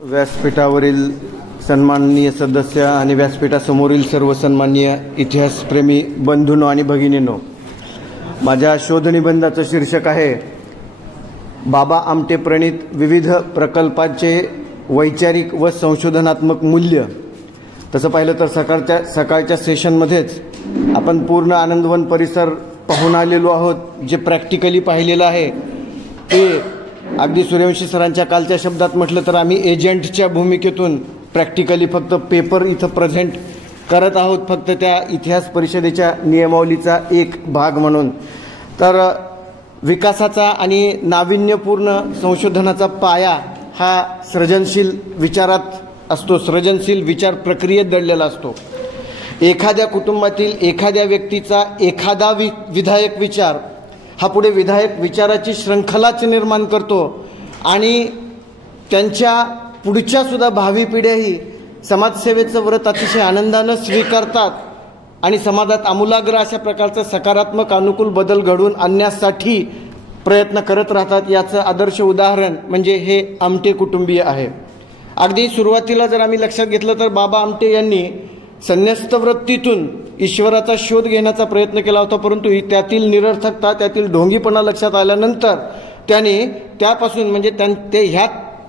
व्यासपीठावरील सन्माननीय सदस्य आणि व्यासपीठासमोरील सर्व सन्माननीय इतिहासप्रेमी बंधूंनो आणि भगिनींनो, माझ्या शोधनिबंधाचं शीर्षक आहे बाबा आमटे प्रणीत विविध प्रकल्पांचे वैचारिक व संशोधनात्मक मूल्य. तसं पाहिलं तर सकाळच्या सेशनमध्येच आपण पूर्ण आनंदवन परिसर पाहून आलेलो आहोत. जे प्रॅक्टिकली पाहिलेलं आहे ते अगदी सूर्यवंशी सरांच्या कालच्या शब्दात म्हटलं तर आम्ही एजंटच्या भूमिकेतून प्रॅक्टिकली फक्त पेपर इथं प्रेझेंट करत आहोत, फक्त त्या इतिहास परिषदेच्या नियमावलीचा एक भाग म्हणून. तर विकासाचा आणि नाविन्यपूर्ण संशोधनाचा पाया हा सृजनशील विचारात असतो, सृजनशील विचार प्रक्रियेत दडलेला असतो. एखाद्या कुटुंबातील एखाद्या व्यक्तीचा एखादा विधायक विचार हा पुढे विधायक विचाराची श्रृंखलाच निर्माण करतो आणि त्यांच्या पुढच्या सुद्धा भावी पिढ्याही समाजसेवेचं व्रत अतिशय आनंदानं स्वीकारतात आणि समाजात आमूलाग्र अशा प्रकारचं सकारात्मक अनुकूल बदल घडवून आणण्यासाठी प्रयत्न करत राहतात. याचं आदर्श उदाहरण म्हणजे हे आमटे कुटुंबीय आहे. अगदी सुरुवातीला जर आम्ही लक्षात घेतलं तर बाबा आमटे यांनी संन्यस्त वृत्तीतून ईश्वराचा शोध घेण्याचा प्रयत्न केला होता, परंतु त्यातील निरर्थकता, त्यातील ढोंगीपणा लक्षात आल्यानंतर त्याने त्यापासून म्हणजे ते ह्या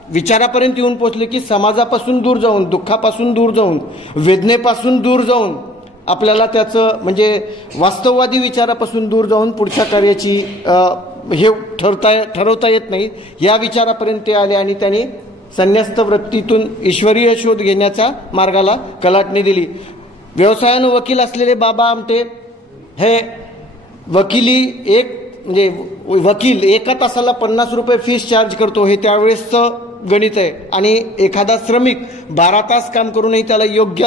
विचारापर्यंत येऊन पोहोचले की समाजापासून दूर जाऊन, दुःखापासून दूर जाऊन, वेदनेपासून दूर जाऊन आपल्याला त्याचं म्हणजे वास्तववादी विचारापासून दूर जाऊन पुढच्या कार्याची हे ठरवता येत नाही या विचारापर्यंत ते आले आणि त्यांनी संन्यस्त वृत्तीतून ईश्वरीय शोध घेण्याच्या मार्गाला कलाटणी दिली. व्यवसायानं वकील असलेले बाबा आमटे हे वकील एका तासाला 50 रुपये फीस चार्ज करतो, हे त्यावेळेसचं गणित आहे. आणि एखादा श्रमिक 12 तास काम करूनही त्याला योग्य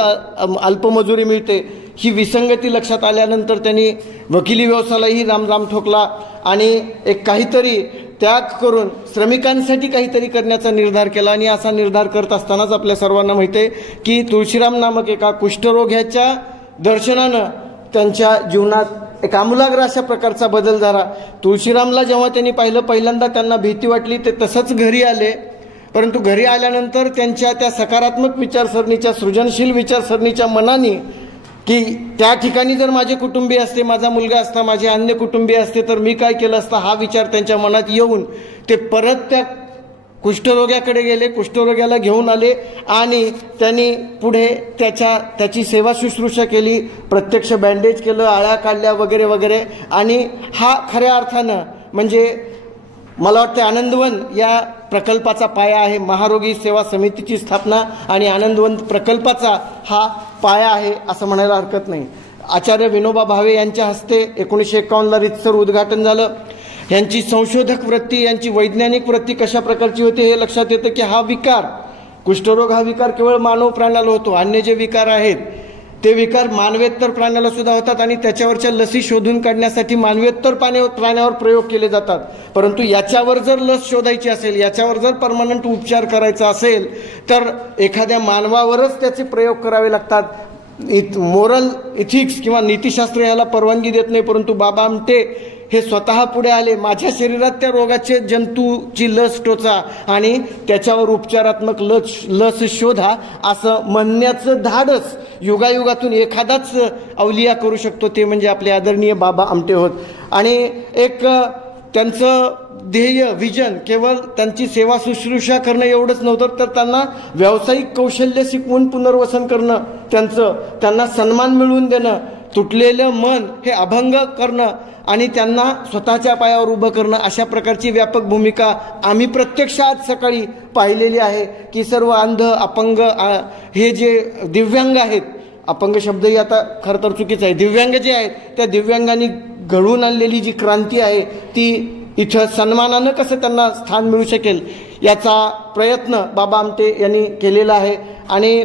अल्पमजुरी मिळते. ही विसंगती लक्षात आल्यानंतर त्यांनी वकिली व्यवसायालाही रामराम ठोकला आणि एक काहीतरी त्याग करून श्रमिकांसाठी काहीतरी करण्याचा निर्धार केला. आणि असा निर्धार करत असतानाच आपल्या सर्वांना माहिती आहे की तुळशीराम नामक एका कुष्ठरोग्याच्या दर्शनानं त्यांच्या जीवनात एक आमूलाग्र अशा प्रकारचा बदल झाला. तुळशीरामला जेव्हा त्यांनी पाहिलं, पहिल्यांदा त्यांना भीती वाटली, ते तसंच घरी आले. परंतु घरी आल्यानंतर त्यांच्या त्या सकारात्मक विचारसरणीच्या, सृजनशील विचारसरणीच्या मनाने की त्या ठिकाणी जर माझे कुटुंबीय असते, माझा मुलगा असता, माझे अन्य कुटुंबीय असते तर मी काय केलं असतं, हा विचार त्यांच्या मनात येऊन ते परत त्या कुष्ठरोग्याकडे गेले, कुष्ठरोग्याला घेऊन आले आणि त्यांनी पुढे त्याची सेवा शुश्रूषा केली, प्रत्यक्ष बँडेज केलं, आळ्या काढल्या वगैरे वगैरे. आणि हा खऱ्या अर्थानं म्हणजे मला वाटतं आनंदवन या प्रकल्पाचा पाया आहे. महारोगी सेवा समितीची स्थापना आणि आनंदवन प्रकल्पाचा हा पाया आहे असं म्हणायला हरकत नाही. आचार्य विनोबा भावे यांच्या हस्ते 1951ला रीतसर उद्घाटन झालं. यांची संशोधक वृत्ती, यांची वैज्ञानिक वृत्ती कशा प्रकारची होती हे लक्षात येतं की हा विकार, कुष्ठरोग हा विकार केवळ मानव प्राण्याला होतो. अन्य जे विकार आहेत ते विकार मानवेतर प्राण्याला सुद्धा होतात आणि त्याच्यावरच्या लसी शोधून काढण्यासाठी मानवेतर प्राण्यावर प्रयोग केले जातात. परंतु याच्यावर जर लस शोधायची असेल, याच्यावर जर परमनंट उपचार करायचा असेल तर एखाद्या मानवावरच त्याचे प्रयोग करावे लागतात. मोरल इथिक्स किंवा नीतिशास्त्र याला परवानगी देत नाही. परंतु बाबा आमटे हे स्वतः पुढे आले, माझ्या शरीरात त्या रोगाचे जंतूची लस टोचा आणि त्याच्यावर उपचारात्मक लस शोधा असं म्हणण्याचं धाडस युगायुगातून एखादाच अवलिया करू शकतो, ते म्हणजे आपले आदरणीय बाबा आमटे होत. आणि एक त्यांचं ध्येय, विजन केवळ त्यांची सेवा शुश्रूषा करणं एवढंच नव्हतं, तर त्यांना व्यावसायिक कौशल्य शिकवून पुनर्वसन करणं, त्यांना सन्मान मिळवून देणं, तुटलेलं मन हे अभंग करणं आणि त्यांना स्वतःच्या पायावर उभं करणं, अशा प्रकारची व्यापक भूमिका आम्ही प्रत्यक्ष आज सकाळी पाहिलेली आहे की सर्व अंध, अपंग हे जे दिव्यांग आहेत, अपंग शब्दही आता खरं तर चुकीचा आहे, दिव्यांग जे आहेत त्या दिव्यांगांनी घडवून आणलेली जी क्रांती आहे ती इथं सन्मानानं कसं त्यांना स्थान मिळू शकेल याचा प्रयत्न बाबा आमटे यांनी केलेला आहे. आणि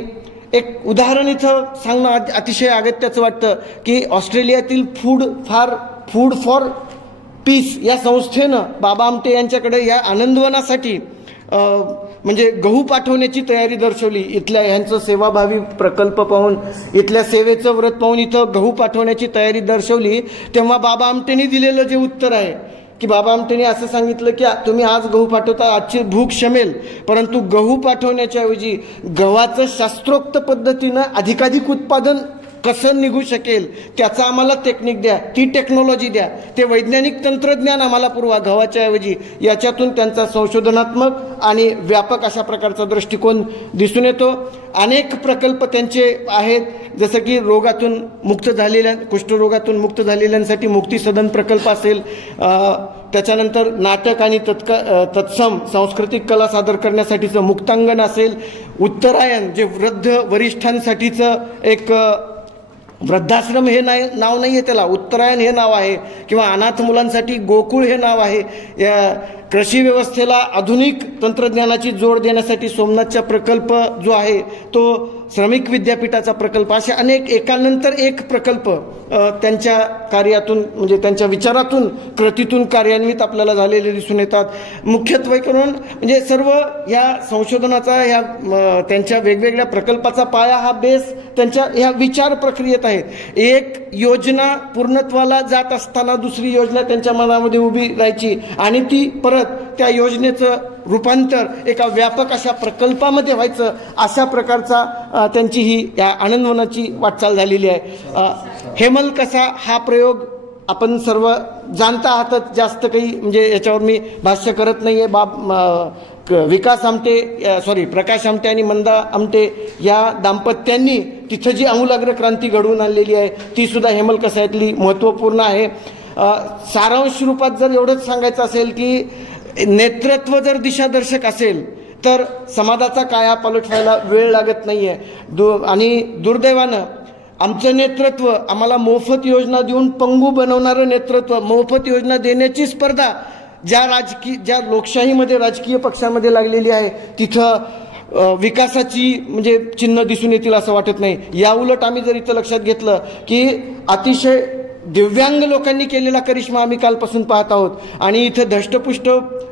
एक उदाहरण इथं सांगणं अतिशय अगत्याचं वाटतं की ऑस्ट्रेलियातील फूड फॉर पीस या संस्थेनं बाबा आमटे यांच्याकडे या आनंदवनासाठी म्हणजे गहू पाठवण्याची तयारी दर्शवली. इथल्या ह्यांचं सेवाभावी प्रकल्प पाहून, इथल्या सेवेचं व्रत पाहून इथं गहू पाठवण्याची तयारी दर्शवली. तेव्हा बाबा आमटेंनी दिलेलं जे उत्तर आहे की बाबा आमटेंनी असं सांगितलं की तुम्ही आज गहू पाठवता, आजची भूक शमेल, परंतु गहू पाठवण्याच्या ऐवजी गव्हाचं शास्त्रोक्त पद्धतीनं अधिकाधिक उत्पादन कसं निघू शकेल त्याचा आम्हाला टेक्निक द्या, ती टेक्नॉलॉजी द्या, ते वैज्ञानिक तंत्रज्ञान आम्हाला पुरवा गव्हाच्या ऐवजी. याच्यातून त्यांचा संशोधनात्मक आणि व्यापक अशा प्रकारचा दृष्टिकोन दिसून येतो. अनेक प्रकल्प त्यांचे आहेत, जसं की रोगातून मुक्त झालेल्या, कुष्ठरोगातून मुक्त झालेल्यांसाठी मुक्ती सदन प्रकल्प असेल, त्याच्यानंतर नाटक आणि तत्सम सांस्कृतिक कला सादर करण्यासाठीचं मुक्तांगण असेल, उत्तरायण जे वृद्ध वरिष्ठांसाठीचं एक वृद्धाश्रम हे नाव नाही आहे त्याला, उत्तरायण हे नाव आहे, किंवा अनाथ मुलांसाठी गोकुळ हे नाव आहे. या कृषी व्यवस्थेला आधुनिक तंत्रज्ञानाची जोड देण्यासाठी सोमनाथचा प्रकल्प जो आहे तो श्रमिक विद्यापीठाचा प्रकल्प, असे अनेक एकानंतर एक प्रकल्प त्यांच्या कार्यातून म्हणजे त्यांच्या विचारातून कृतीतून कार्यान्वित आपल्याला झालेले दिसून येतात. मुख्यत्वे करून म्हणजे सर्व ह्या संशोधनाचा ह्या त्यांच्या वेगवेगळ्या प्रकल्पाचा पाया हा बेस त्यांच्या ह्या विचार प्रक्रियेत आहे. एक योजना पूर्णत्वाला जात असताना दुसरी योजना त्यांच्या मनामध्ये उभी राहायची आणि ती परत त्या योजनेचं रूपांतर एका व्यापक अशा प्रकल्पामध्ये व्हायचं, अशा प्रकारचा त्यांची ही या आनंदवनाची वाटचाल झालेली आहे. हेमल कसा हा प्रयोग आपण सर्व जाणता आहातच, जास्त काही म्हणजे याच्यावर मी भाष्य करत नाहीये. विकास आमटे प्रकाश आमटे आणि मंदा आमटे या दाम्पत्यांनी तिथं जी आमूलाग्र क्रांती घडवून आणलेली आहे ती सुद्धा हेमल कसायतली महत्त्वपूर्ण आहे. सारांश रूपात जर एवढंच सांगायचं असेल की नेतृत्व जर दिशादर्शक असेल तर समाजाचा कायापालट व्हायला वेळ लागत नाहीये. आणि दुर्दैवानं आमचं नेतृत्व आम्हाला मोफत योजना देऊन पंगू बनवणारं नेतृत्व, मोफत योजना देण्याची स्पर्धा ज्या लोकशाहीमध्ये राजकीय पक्षांमध्ये लागलेली आहे तिथं विकासाची म्हणजे चिन्ह दिसून येतील असं वाटत नाही. याउलट आम्ही जर इथं लक्षात घेतलं की अतिशय दिव्यांग लोकांनी केलेला करिश्मा आम्ही कालपासून पाहत आहोत आणि इथं धष्टपुष्ट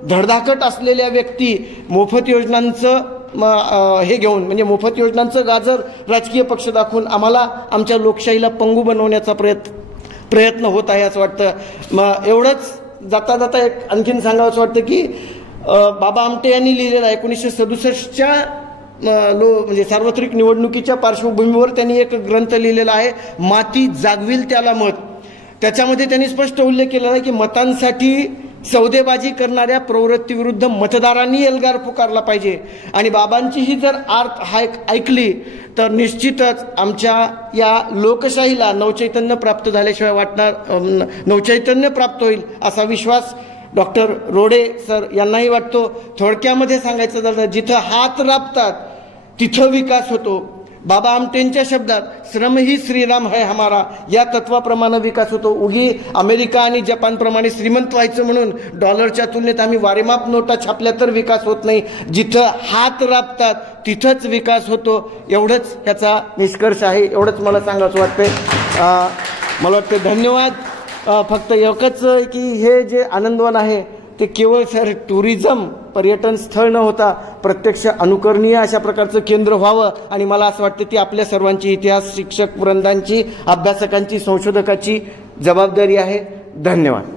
धडधाकट असलेल्या व्यक्ती मोफत योजनांचं हे घेऊन म्हणजे मोफत योजनांचं गाजर राजकीय पक्ष दाखवून आम्हाला आमच्या लोकशाहीला पंगू बनवण्याचा प्रयत्न होत आहे असं वाटतं. मग एवढंच जाता जाता एक आणखीन सांगावंसं वाटतं की बाबा आमटे यांनी लिहिलेलं 1967च्या म्हणजे सार्वत्रिक निवडणुकीच्या पार्श्वभूमीवर त्यांनी एक ग्रंथ लिहिलेला आहे, माती जागविल त्याला मत. त्याच्यामध्ये त्यांनी स्पष्ट उल्लेख केलेला आहे की मतांसाठी सौदेबाजी करणाऱ्या प्रवृत्तीविरुद्ध मतदारांनी एल्गार पुकारला पाहिजे. आणि बाबांची ही जर ऐकली तर निश्चितच आमच्या या लोकशाहीला नवचैतन्य प्राप्त झाल्याशिवाय नवचैतन्य प्राप्त होईल असा विश्वास डॉक्टर रोडे सर यांनाही वाटतो. थोडक्यामध्ये सांगायचं झालं जिथं हात राबतात तिथं विकास होतो. बाबा आमटेंच्या शब्दात श्रम ही श्रीराम है हमारा या तत्वाप्रमाणे विकास होतो. उगी अमेरिका आणि जपानप्रमाणे श्रीमंत व्हायचं म्हणून डॉलरच्या तुलनेत आम्ही वारेमाप नोटा छापल्या तर विकास होत नाही. जिथं हात राबतात तिथंच विकास होतो. एवढंच ह्याचा निष्कर्ष आहे. एवढंच मला सांगायचं वाटतंय. मला वाटतं धन्यवाद. फक्त एकच की हे जे आनंदवन आहे ते केवळ सर टुरिझम पर्यटन स्थळ न होता प्रत्यक्ष अनुकरणीय अशा प्रकारचं केंद्र व्हावं. आणि मला असं वाटतं ती आपल्या सर्वांची इतिहास शिक्षक वृंदांची, अभ्यासकांची, संशोधकाची जबाबदारी आहे. धन्यवाद.